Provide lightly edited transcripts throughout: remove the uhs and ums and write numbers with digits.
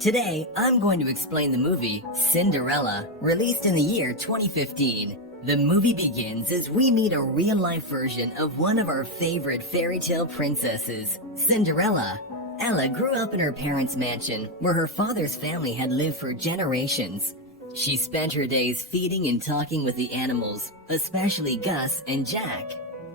Today, I'm going to explain the movie Cinderella, released in the year 2015. The movie begins as we meet a real-life version of one of our favorite fairy tale princesses, Cinderella. Ella grew up in her parents' mansion, where her father's family had lived for generations. She spent her days feeding and talking with the animals, especially Gus and Jack.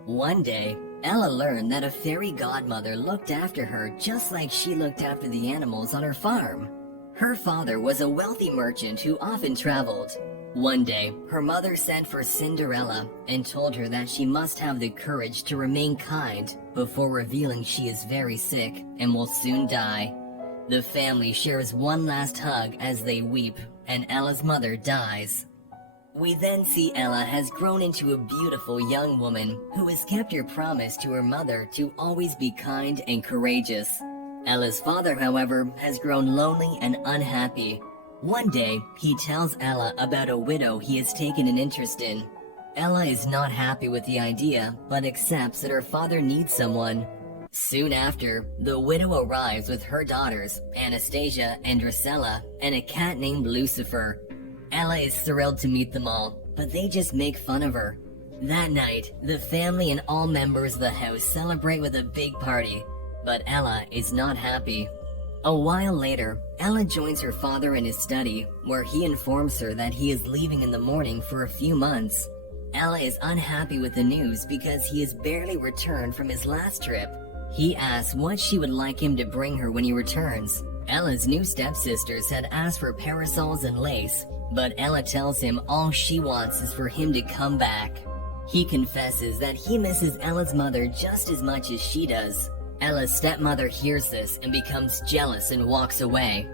One day, Ella learned that a fairy godmother looked after her just like she looked after the animals on her farm. Her father was a wealthy merchant who often traveled. One day, her mother sent for Cinderella and told her that she must have the courage to remain kind before revealing she is very sick and will soon die. The family shares one last hug as they weep, and Ella's mother dies. We then see Ella has grown into a beautiful young woman who has kept her promise to her mother to always be kind and courageous. Ella's father, however, has grown lonely and unhappy. One day, he tells Ella about a widow he has taken an interest in. Ella is not happy with the idea, but accepts that her father needs someone. Soon after, the widow arrives with her daughters, Anastasia and Drusilla, and a cat named Lucifer. Ella is thrilled to meet them all, but they just make fun of her. That night, the family and all members of the house celebrate with a big party, but Ella is not happy. A while later, Ella joins her father in his study, where he informs her that he is leaving in the morning for a few months. Ella is unhappy with the news because he has barely returned from his last trip. He asks what she would like him to bring her when he returns. Ella's new stepsisters had asked for parasols and lace, but Ella tells him all she wants is for him to come back. He confesses that he misses Ella's mother just as much as she does. Ella's stepmother hears this and becomes jealous and walks away.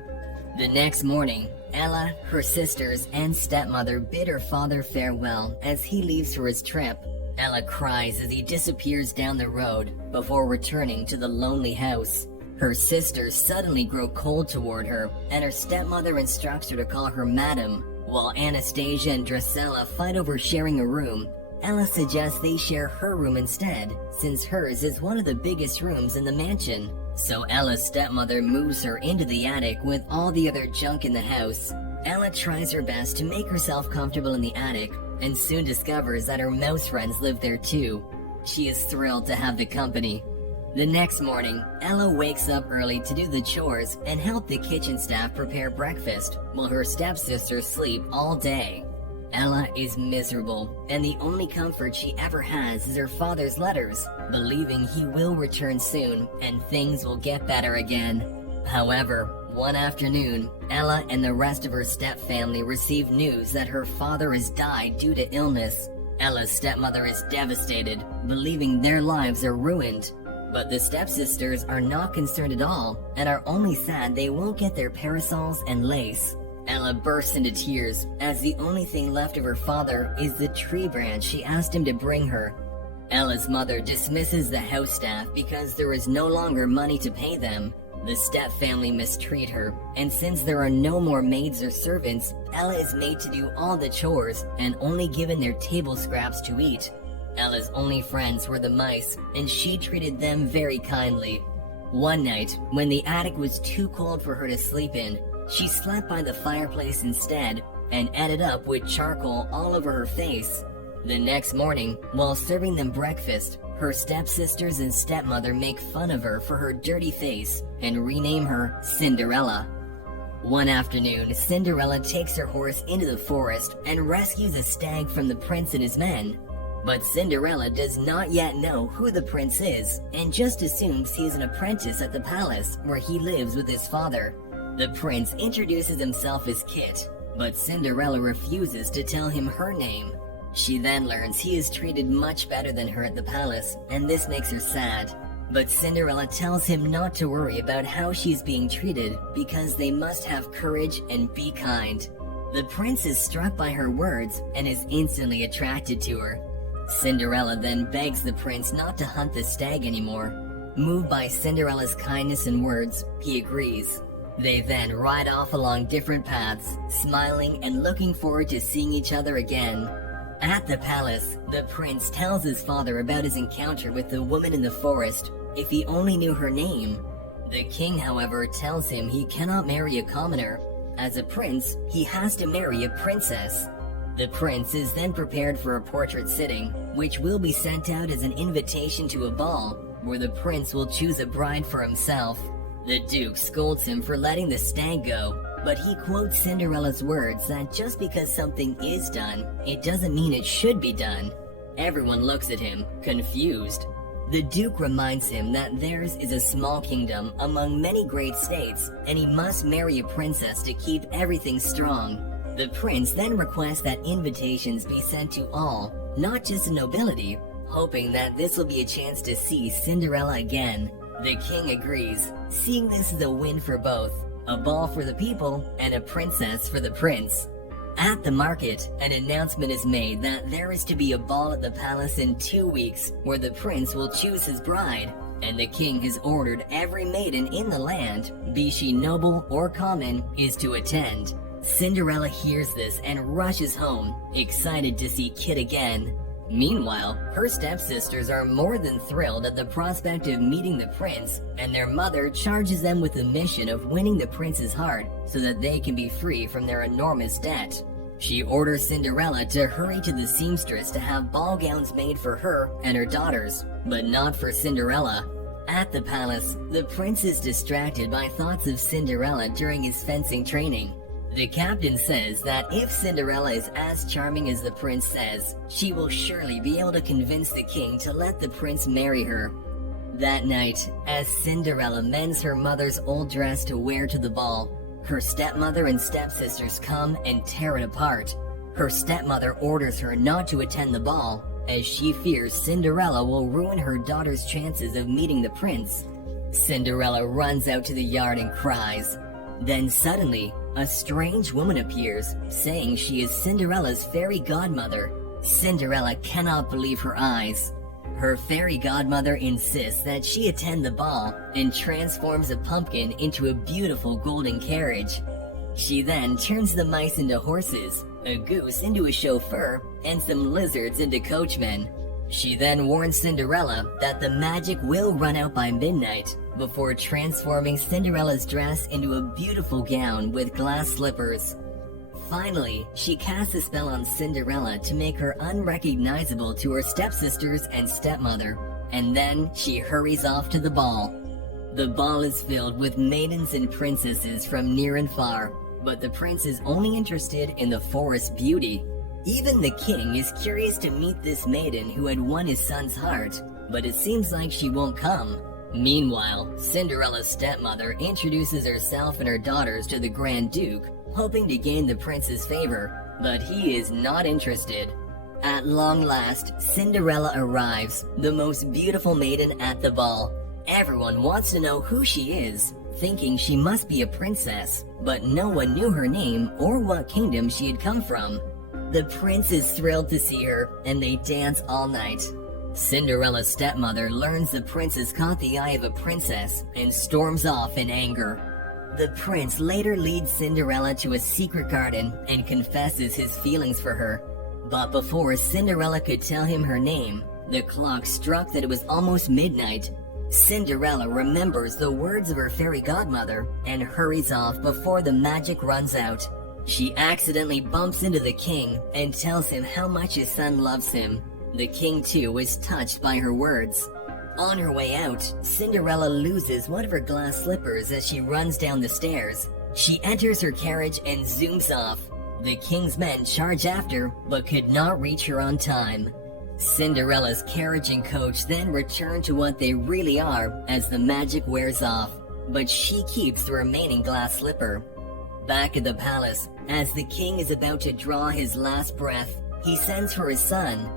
The next morning, Ella, her sisters, and stepmother bid her father farewell as he leaves for his trip. Ella cries as he disappears down the road before returning to the lonely house. Her sisters suddenly grow cold toward her, and her stepmother instructs her to call her Madam. While Anastasia and Drusilla fight over sharing a room, Ella suggests they share her room instead, since hers is one of the biggest rooms in the mansion. So Ella's stepmother moves her into the attic with all the other junk in the house. Ella tries her best to make herself comfortable in the attic, and soon discovers that her mouse friends live there too. She is thrilled to have the company. The next morning, Ella wakes up early to do the chores and help the kitchen staff prepare breakfast, while her stepsisters sleep all day. Ella is miserable, and the only comfort she ever has is her father's letters, believing he will return soon and things will get better again. However, one afternoon, Ella and the rest of her stepfamily receive news that her father has died due to illness. Ella's stepmother is devastated, believing their lives are ruined. But the stepsisters are not concerned at all, and are only sad they won't get their parasols and lace. Ella bursts into tears, as the only thing left of her father is the tree branch she asked him to bring her. Ella's mother dismisses the house staff because there is no longer money to pay them. The stepfamily mistreat her, and since there are no more maids or servants, Ella is made to do all the chores and only given their table scraps to eat. Ella's only friends were the mice, and she treated them very kindly. One night, when the attic was too cold for her to sleep in, she slept by the fireplace instead, and ended up with charcoal all over her face. The next morning, while serving them breakfast, her stepsisters and stepmother make fun of her for her dirty face and rename her Cinderella. One afternoon, Cinderella takes her horse into the forest and rescues a stag from the prince and his men. But Cinderella does not yet know who the prince is, and just assumes he is an apprentice at the palace where he lives with his father. The prince introduces himself as Kit, but Cinderella refuses to tell him her name. She then learns he is treated much better than her at the palace, and this makes her sad. But Cinderella tells him not to worry about how she's being treated because they must have courage and be kind. The prince is struck by her words and is instantly attracted to her. Cinderella then begs the prince not to hunt the stag anymore. Moved by Cinderella's kindness and words, he agrees. They then ride off along different paths, smiling and looking forward to seeing each other again. At the palace, the prince tells his father about his encounter with the woman in the forest, if he only knew her name. The king, however, tells him he cannot marry a commoner. As a prince, he has to marry a princess. The prince is then prepared for a portrait sitting, which will be sent out as an invitation to a ball, where the prince will choose a bride for himself. The duke scolds him for letting the stag go, but he quotes Cinderella's words that just because something is done, it doesn't mean it should be done. Everyone looks at him, confused. The duke reminds him that theirs is a small kingdom among many great states, and he must marry a princess to keep everything strong. The prince then requests that invitations be sent to all, not just the nobility, hoping that this will be a chance to see Cinderella again. The king agrees, seeing this as a win for both, a ball for the people and a princess for the prince. At the market, an announcement is made that there is to be a ball at the palace in 2 weeks where the prince will choose his bride, and the king has ordered every maiden in the land, be she noble or common, is to attend. Cinderella hears this and rushes home, excited to see Kit again. Meanwhile, her stepsisters are more than thrilled at the prospect of meeting the prince, and their mother charges them with the mission of winning the prince's heart so that they can be free from their enormous debt. She orders Cinderella to hurry to the seamstress to have ball gowns made for her and her daughters, but not for Cinderella. At the palace, the prince is distracted by thoughts of Cinderella during his fencing training. The captain says that if Cinderella is as charming as the prince says, she will surely be able to convince the king to let the prince marry her. That night, as Cinderella mends her mother's old dress to wear to the ball, her stepmother and stepsisters come and tear it apart. Her stepmother orders her not to attend the ball, as she fears Cinderella will ruin her daughter's chances of meeting the prince. Cinderella runs out to the yard and cries. Then suddenly, a strange woman appears, saying she is Cinderella's fairy godmother. Cinderella cannot believe her eyes. Her fairy godmother insists that she attend the ball and transforms a pumpkin into a beautiful golden carriage. She then turns the mice into horses, a goose into a chauffeur, and some lizards into coachmen. She then warns Cinderella that the magic will run out by midnight, before transforming Cinderella's dress into a beautiful gown with glass slippers. Finally, she casts a spell on Cinderella to make her unrecognizable to her stepsisters and stepmother, and then she hurries off to the ball. The ball is filled with maidens and princesses from near and far, but the prince is only interested in the forest beauty. Even the king is curious to meet this maiden who had won his son's heart, but it seems like she won't come. Meanwhile, Cinderella's stepmother introduces herself and her daughters to the Grand Duke, hoping to gain the prince's favor, but he is not interested. At long last, Cinderella arrives, the most beautiful maiden at the ball. Everyone wants to know who she is, thinking she must be a princess, but no one knew her name or what kingdom she had come from. The prince is thrilled to see her, and they dance all night. Cinderella's stepmother learns the prince has caught the eye of a princess and storms off in anger. The prince later leads Cinderella to a secret garden and confesses his feelings for her. But before Cinderella could tell him her name, the clock struck that it was almost midnight. Cinderella remembers the words of her fairy godmother and hurries off before the magic runs out. She accidentally bumps into the king and tells him how much his son loves him. The king too is touched by her words. On her way out, Cinderella loses one of her glass slippers as she runs down the stairs. She enters her carriage and zooms off. The king's men charge after, but could not reach her on time. Cinderella's carriage and coach then return to what they really are as the magic wears off, but she keeps the remaining glass slipper. Back at the palace, as the king is about to draw his last breath, he sends for his son.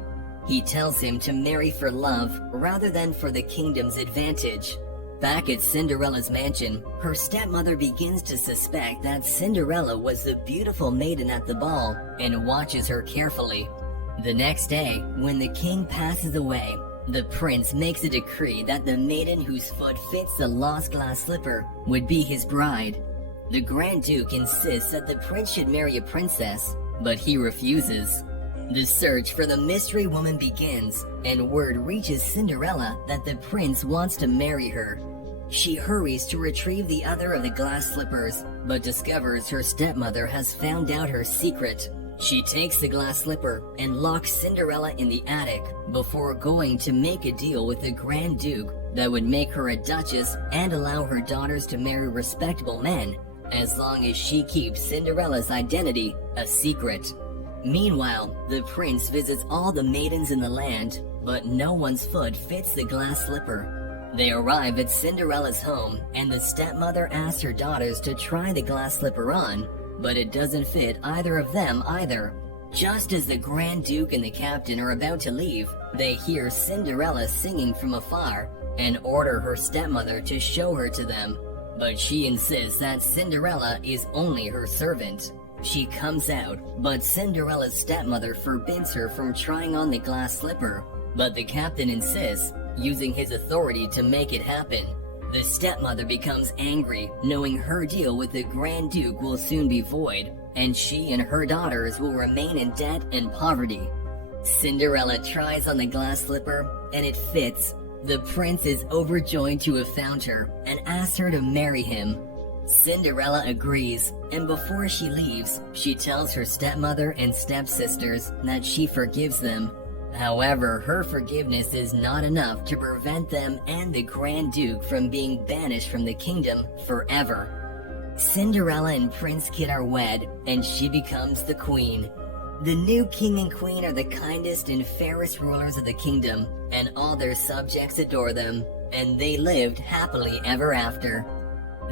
He tells him to marry for love rather than for the kingdom's advantage. Back at Cinderella's mansion, her stepmother begins to suspect that Cinderella was the beautiful maiden at the ball and watches her carefully. The next day, when the king passes away, the prince makes a decree that the maiden whose foot fits the lost glass slipper would be his bride. The Grand Duke insists that the prince should marry a princess, but he refuses. The search for the mystery woman begins, and word reaches Cinderella that the prince wants to marry her. She hurries to retrieve the other of the glass slippers, but discovers her stepmother has found out her secret. She takes the glass slipper and locks Cinderella in the attic before going to make a deal with the Grand Duke that would make her a duchess and allow her daughters to marry respectable men, as long as she keeps Cinderella's identity a secret. Meanwhile, the prince visits all the maidens in the land, but no one's foot fits the glass slipper. They arrive at Cinderella's home, and the stepmother asks her daughters to try the glass slipper on, but it doesn't fit either of them either. Just as the Grand Duke and the captain are about to leave, they hear Cinderella singing from afar and order her stepmother to show her to them. But she insists that Cinderella is only her servant. She comes out, but Cinderella's stepmother forbids her from trying on the glass slipper. But the captain insists, using his authority to make it happen. The stepmother becomes angry, knowing her deal with the Grand Duke will soon be void, and she and her daughters will remain in debt and poverty. Cinderella tries on the glass slipper, and it fits. The prince is overjoyed to have found her, and asks her to marry him. Cinderella agrees, and before she leaves, she tells her stepmother and stepsisters that she forgives them. However, her forgiveness is not enough to prevent them and the Grand Duke from being banished from the kingdom forever. Cinderella and Prince Kid are wed, and she becomes the queen. The new king and queen are the kindest and fairest rulers of the kingdom, and all their subjects adore them, and they lived happily ever after.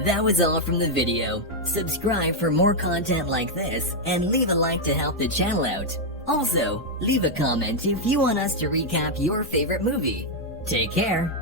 That was all from the video. Subscribe for more content like this, and leave a like to help the channel out. Also, leave a comment if you want us to recap your favorite movie. Take care!